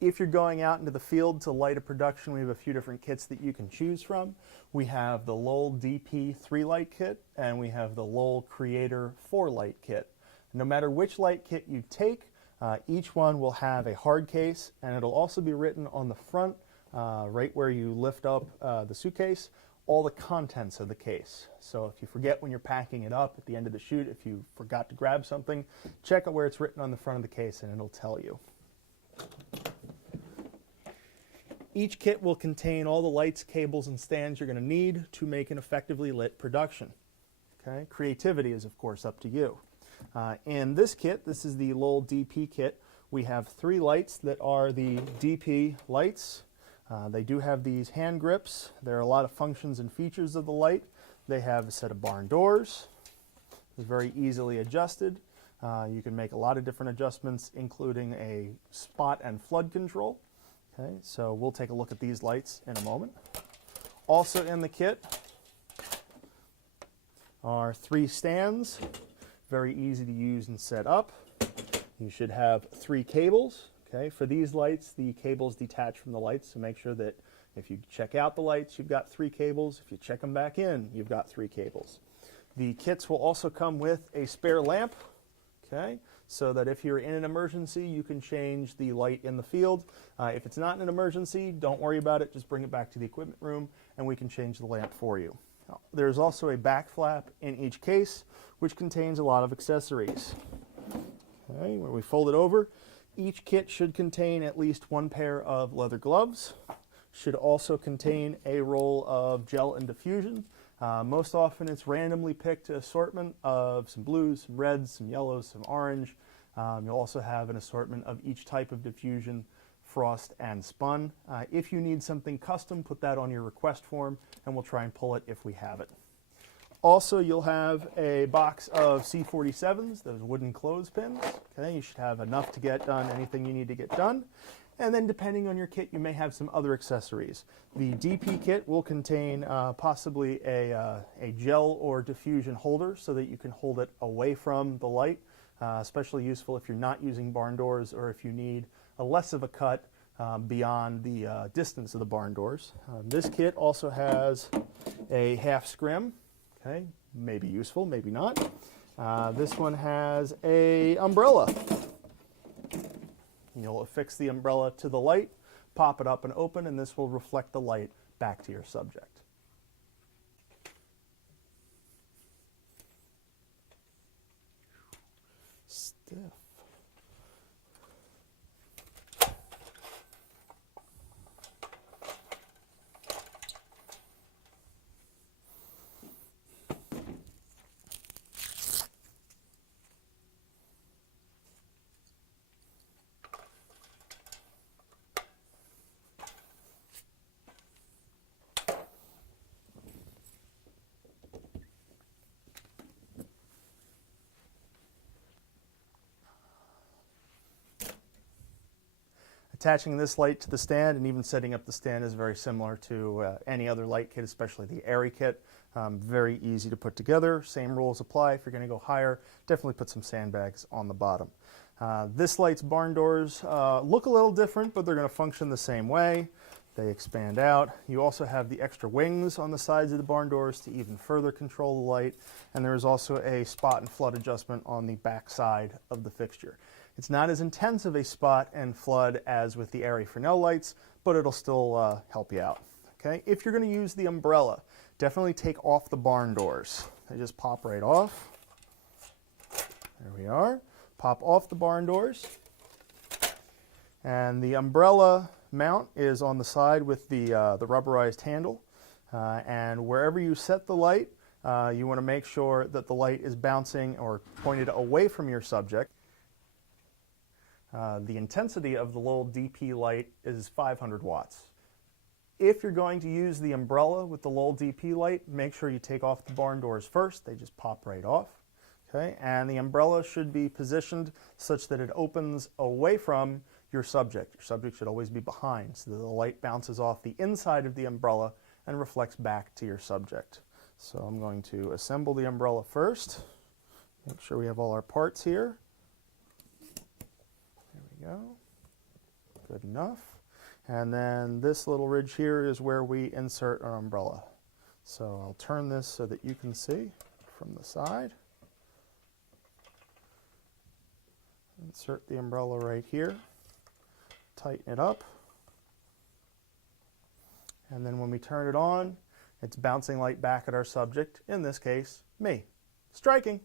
If you're going out into the field to light a production, we have a few different kits that you can choose from. We have the LowelDP 3-light kit, and we have the Lowell Creator 4-light kit. No matter which light kit you take, each one will have a hard case, and it'll also be written on the front, right where you lift up the suitcase, all the contents of the case. So if you forget when you're packing it up at the end of the shoot, if you forgot to grab something, check out where it's written on the front of the case and it'll tell you. Each kit will contain all the lights, cables, and stands you're going to need to make an effectively lit production. Okay? Creativity is, of course, up to you. In this kit, this is the LowelDP kit, we have 3 lights that are the DP lights. They do have these hand grips. There are a lot of functions and features of the light. They have a set of barn doors. It's very easily adjusted. You can make a lot of different adjustments, including a spot and flood control. Okay, so we'll take a look at these lights in a moment. Also in the kit are 3 stands, very easy to use and set up. You should have 3 cables. Okay, for these lights, the cables detach from the lights, so make sure that if you check out the lights, you've got 3 cables. If you check them back in, you've got 3 cables. The kits will also come with a spare lamp, okay, so that if you're in an emergency, you can change the light in the field. If it's not an emergency, don't worry about it. Just bring it back to the equipment room, and we can change the lamp for you. There's also a back flap in each case, which contains a lot of accessories. Okay, where we fold it over, each kit should contain at least 1 pair of leather gloves. Should also contain a roll of gel and diffusion. Most often it's randomly picked assortment of some blues, some reds, some yellows, some orange. You'll also have an assortment of each type of diffusion, frost, and spun. If you need something custom, put that on your request form and we'll try and pull it if we have it. Also, you'll have a box of C47s, those wooden clothespins. Okay, you should have enough to get done anything you need to get done. And then depending on your kit, you may have some other accessories. The DP kit will contain possibly a gel or diffusion holder so that you can hold it away from the light, especially useful if you're not using barn doors or if you need a less of a cut beyond the distance of the barn doors. This kit also has a half scrim. Okay, maybe useful, maybe not. This one has a umbrella. You'll affix the umbrella to the light, pop it up and open, and this will reflect the light back to your subject. Stiff. Attaching this light to the stand and even setting up the stand is very similar to any other light kit, especially the Airy kit. Very easy to put together. Same rules apply. If you're going to go higher, definitely put some sandbags on the bottom. This light's barn doors look a little different, but they're going to function the same way. They expand out. You also have the extra wings on the sides of the barn doors to even further control the light. And there is also a spot and flood adjustment on the back side of the fixture. It's not as intense of a spot and flood as with the Airy Fresnel lights, but it'll still help you out. Okay? If you're going to use the umbrella, definitely take off the barn doors. They just pop right off. There we are. Pop off the barn doors. And the umbrella mount is on the side with the rubberized handle. And wherever you set the light, you want to make sure that the light is bouncing or pointed away from your subject. The intensity of the LowelDP light is 500 watts. If you're going to use the umbrella with the LowelDP light, make sure you take off the barn doors first. They just pop right off. Okay? And the umbrella should be positioned such that it opens away from your subject. Your subject should always be behind so that the light bounces off the inside of the umbrella and reflects back to your subject. So I'm going to assemble the umbrella first. Make sure we have all our parts here. There we go. Good Good enough. And then this little ridge here is where we insert our umbrella. So I'll turn this so that you can see from the side. Insert the umbrella right here. Tighten it up. And then when we turn it on, it's bouncing light back at our subject, in this case, me. Striking!